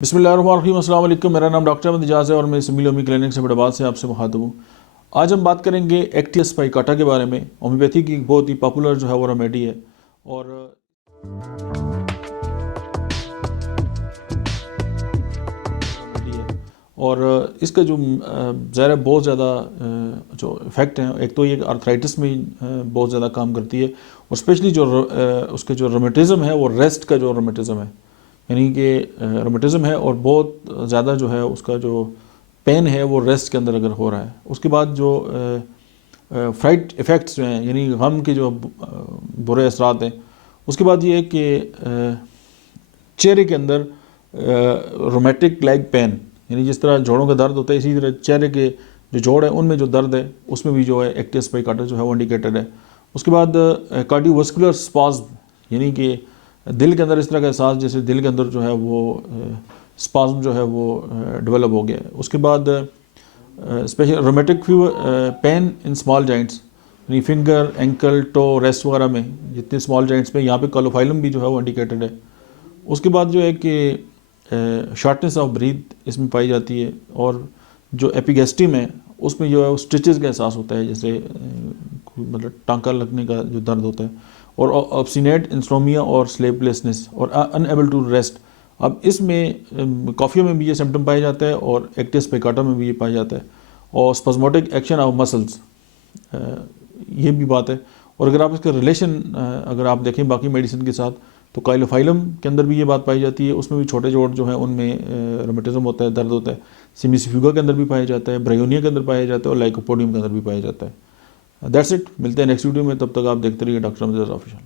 बिस्मिल्लाहिर्रहमानिर्रहीम, अस्सलाम वालेकुम। मेरा नाम डॉक्टर अहमद इजाज़ है और मैं सिमिलोमी क्लिनिक से हैदराबाद से आपसे मुखातब हूँ। आज हम बात करेंगे एक्टियस पाइकाटा के बारे में। होम्योपैथी की बहुत ही पॉपुलर जो है वो रेमेडी है और इसका जो ज़ाहिर है बहुत ज़्यादा जो इफ़ेक्ट हैं, एक तो ये आर्थराइटिस में बहुत ज़्यादा काम करती है और स्पेशली जो उसके जो रोमेटिज़म है वो रेस्ट का जो रोमेटिज़म है, यानी कि रोमेटिज़म है और बहुत ज़्यादा जो है उसका जो पेन है वो रेस्ट के अंदर अगर हो रहा है। उसके बाद जो फ्राइट इफ़ेक्ट्स जो हैं, यानी गम के जो बुरे असरात हैं, उसके बाद ये है कि चेहरे के अंदर रोमेटिक लेग पेन, यानी जिस तरह जोड़ों का दर्द होता है इसी तरह चेहरे के जो जोड़ है उनमें जो दर्द है उसमें भी जो है एक्टियस पाइकाटा जो है वो इंडिकेटेड है। उसके बाद कार्डियोवास्कुलर स्पाज्म, यानी कि दिल के अंदर इस तरह का एहसास जैसे दिल के अंदर जो है वो स्पाज्म जो है वो डेवलप हो गया है। उसके बाद special rheumatic pain in small joints, यानी फिंगर, एंकल, टो, रेस्ट वगैरह में जितने स्मॉल जॉइंट्स में यहाँ पे कॉलोफाइलम भी जो है वो इंडिकेटेड है। उसके बाद जो है कि शॉर्टनेस ऑफ ब्रीथ इसमें पाई जाती है और जो एपिगेस्टिम है उसमें जो है वो स्टिचेस का एहसास होता है, जैसे मतलब टांका लगने का जो दर्द होता है, और ऑब्स्टिनेट इंसोम्निया और स्लीपलेसनेस और अनएबल टू रेस्ट। अब इसमें कॉफ़ियों में भी ये सिम्टम पाया जाता है और एक्टियस पाइकाटा में भी ये पाया जाता है। और स्पैस्मोटिक एक्शन ऑफ मसल्स, ये भी बात है। और अगर आप इसका रिलेशन अगर आप देखें बाकी मेडिसिन के साथ, तो काइलोफाइलम के अंदर भी ये बात पाई जाती है, उसमें भी छोटे जोड़ जो है उनमें रोमेटिज्म होता है, दर्द होता है। सिमिसिफ्यूगा के अंदर भी पाया जाता है, ब्रायोनिया के अंदर पाया जाता है और लाइकोपोडियम के अंदर भी पाया जाता है। दैट्स इट, मिलते हैं नेक्स्ट वीडियो में, तब तक आप देखते रहिए डॉक्टर अहमद इजाज़ ऑफिशियल।